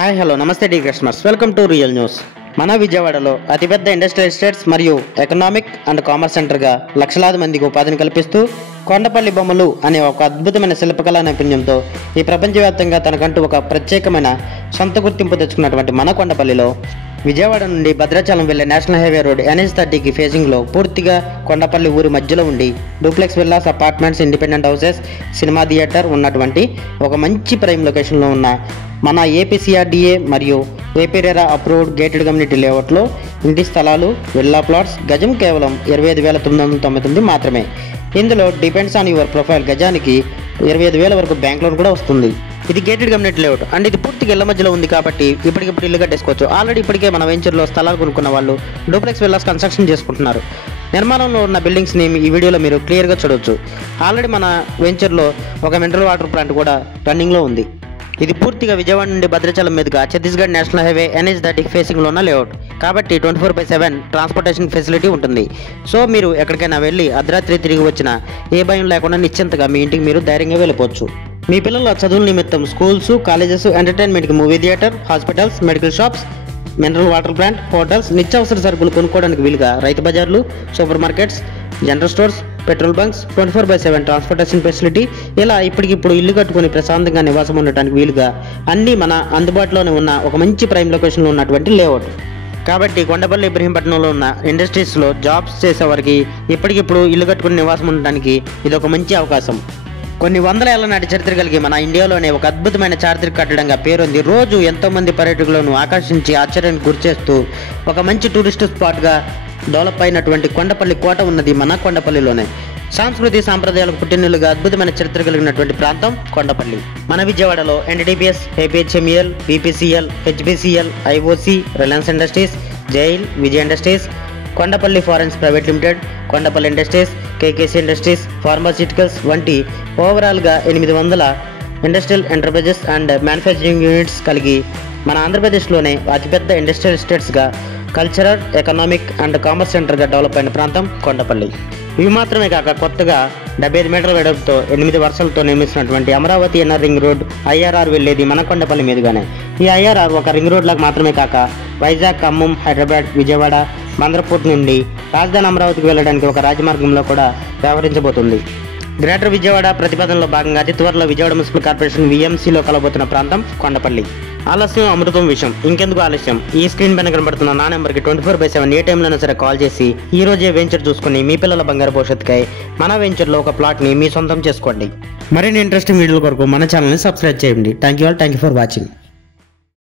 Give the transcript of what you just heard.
Hi hello నమస్తే the customers, welcome to real news. మన విజయవాడలో అతిపెద్ద ఇండస్ట్రియల్ ఎస్టేట్స్ మరియు ఎకనామిక్ అండ్ కామర్స్ సెంటర్గా లక్షలాది మందికి ఉపాధిని కల్పిస్తూ కొండపల్లి బొమ్మలు అనే ఒక అద్భుతమైన శిల్పకళా నైపుణ్యంతో ఈ ప్రపంచవ్యాప్తంగా తనకంటూ ఒక ప్రత్యేకమైన సొంత గుర్తింపు తెచ్చుకున్నటువంటి మన కొండపల్లిలో విజయవాడ నుండి భద్రాచలం వెళ్లే నేషనల్ హైవే రోడ్ NH30కి ఫేజింగ్లో పూర్తిగా కొండపల్లి ఊరి మధ్యలో ఉండి duplex villas, apartments, independent houses, cinema theatre ఉన్నటువంటి ఒక మంచి ప్రైమ్ లొకేషన్లో ఉన్న మన APCRDA మరియు ఏపీరేరా అప్రూవ్డ్ గేటెడ్ కమ్యూనిటీ లేఅవుట్లో ఇంటి స్థలాలు, విల్లా ప్లాట్స్ గజం కేవలం 25,999 మాత్రమే. ఇందులో డిపెండ్స్ ఆన్ యువర్ ప్రొఫైల్ గజానికి 25,000 వరకు బ్యాంక్ లోన్ కూడా వస్తుంది. ఇది గేటెడ్ కమ్యూనిటీ లేఅవుట్ అండ్ ఇది పూర్తిగా ఇళ్ల మధ్యలో ఉంది కాబట్టి ఇప్పటికిప్పుడు ఇల్లు కట్టేసుకోవచ్చు. ఆల్రెడీ ఇప్పటికే మన వెంచర్లో స్థలాలు కొనుక్కున్న వాళ్ళు డూప్లెక్స్ విల్లాస్ కన్స్ట్రక్షన్ చేసుకుంటున్నారు. నిర్మాణంలో ఉన్న బిల్డింగ్స్ని ఈ వీడియోలో మీరు క్లియర్గా చూడవచ్చు. ఆల్రెడీ మన వెంచర్లో ఒక మినరల్ వాటర్ ప్లాంట్ కూడా రన్నింగ్లో ఉంది. ఇది పూర్తిగా విజయవాడ నుండి భద్రాచలం మీదుగా ఛత్తీస్గఢ్ నేషనల్ హైవే NH30 ఫేసింగ్లో ఉన్న లేఅవుట్ కాబట్టి 24/7 ట్రాన్స్పోర్టేషన్ ఫెసిలిటీ ఉంటుంది. సో మీరు ఎక్కడికైనా వెళ్ళి అర్ధరాత్రి తిరిగి వచ్చినా ఏ భయం లేకుండా నిశ్చింతగా మీ ఇంటికి మీరు ధైర్యంగా వెళ్ళిపోవచ్చు. మీ పిల్లల చదువుల నిమిత్తం స్కూల్స్, కాలేజెస్, ఎంటర్టైన్మెంట్కి movie theatre, hospitals, medical shops, mineral water plant, hotels, నిత్యావసర సరుకులు కొనుక్కోవడానికి వీలుగా రైతు బజార్లు, super markets, general stores, petrol bunks, 24/7 transportation facility, ఇలా ఇప్పటికిప్పుడు ఇల్లు కట్టుకుని ప్రశాంతంగా నివాసం ఉండటానికి వీలుగా అన్నీ మన అందుబాటులోనే ఉన్న ఒక మంచి ప్రైమ్ లొకేషన్లో ఉన్నటువంటి లేఅవుట్. కాబట్టి కొండపల్లి ఇబ్రహీంపట్నంలో ఉన్న ఇండస్ట్రీస్లో జాబ్స్ చేసేవారికి ఇప్పటికిప్పుడు ఇల్లు కట్టుకుని నివాసం ఉండటానికి ఇది ఒక మంచి అవకాశం. కొన్ని వందల ఏళ్ల నాటి చరిత్ర కలిగి మన ఇండియాలోనే ఒక అద్భుతమైన చారిత్రక కట్టడంగా పేరొంది. రోజు ఎంతోమంది పర్యాటకులను ఆకర్షించి ఆశ్చర్యానికి గురిచేస్తూ ఒక మంచి టూరిస్ట్ స్పాట్గా డెవలప్ అయినటువంటి కొండపల్లి కోట ఉన్నది మన కొండపల్లిలోనే. సంస్కృతి సాంప్రదాయాలకు పుట్టినలుగా అద్భుతమైన చరిత్ర కలిగినటువంటి ప్రాంతం కొండపల్లి. మన విజయవాడలో NTPC, APHMEL, BPCL, HPCL, IOC, Reliance Industries, జైల్, విజయ్ ఇండస్ట్రీస్, కొండపల్లి ఫారెన్స్ private limited, Kondapalli Industries, KKC Industries, pharmaceuticals వంటి ఓవరాల్గా 800 industrial enterprises and manufacturing units కలిగి మన ఆంధ్రప్రదేశ్లోనే అతిపెద్ద ఇండస్ట్రియల్ ఎస్టేట్స్గా, కల్చరల్, ఎకనామిక్ అండ్ కామర్స్ సెంటర్గా డెవలప్ అయిన ప్రాంతం కొండపల్లి. ఇవి మాత్రమే కాక కొత్తగా 75 మీటర్ల వెడల్పుతో 8 వరుసలతో నిర్మిస్తున్నటువంటి Amaravati inner ring road IRR వెళ్ళేది మన కొండపల్లి మీదుగానే. ఈ IRR ఒక రింగ్ రోడ్ లాగా మాత్రమే కాక వైజాగ్, ఖమ్మం, హైదరాబాద్, విజయవాడ, బందర్పూర్ నుండి రాజధాని అమరావతికి వెళ్ళడానికి ఒక రాజమార్గంలో కూడా వ్యవహరించబోతుంది. గ్రేటర్ విజయవాడ ప్రతిపాదనలో భాగంగా అతి త్వరలో విజయవాడ మున్సిపల్ కార్పొరేషన్ VMCలో కలబోతున్న ప్రాంతం కొండపల్లి. ఆలస్యం అమృతం విషయం, ఇంకెందుకు ఆలస్యం? ఈ స్క్రీన్ పైన కనబడుతున్న నా నెంబర్కి 24/7 ఏ టైంలోనైనా సరే కాల్ చేసి ఈ రోజే వెంచర్ చూసుకుని మీ పిల్లల బంగారు భవిష్యత్తుకై మన వెంచర్లో ఒక ప్లాట్ని మీ సొంతం చేసుకోండి. మరిన్ని ఇంట్రెస్టింగ్ వీడియోల కొరకు మన ఛానల్ని సబ్స్క్రైబ్ చేయండి. Thank you for watching.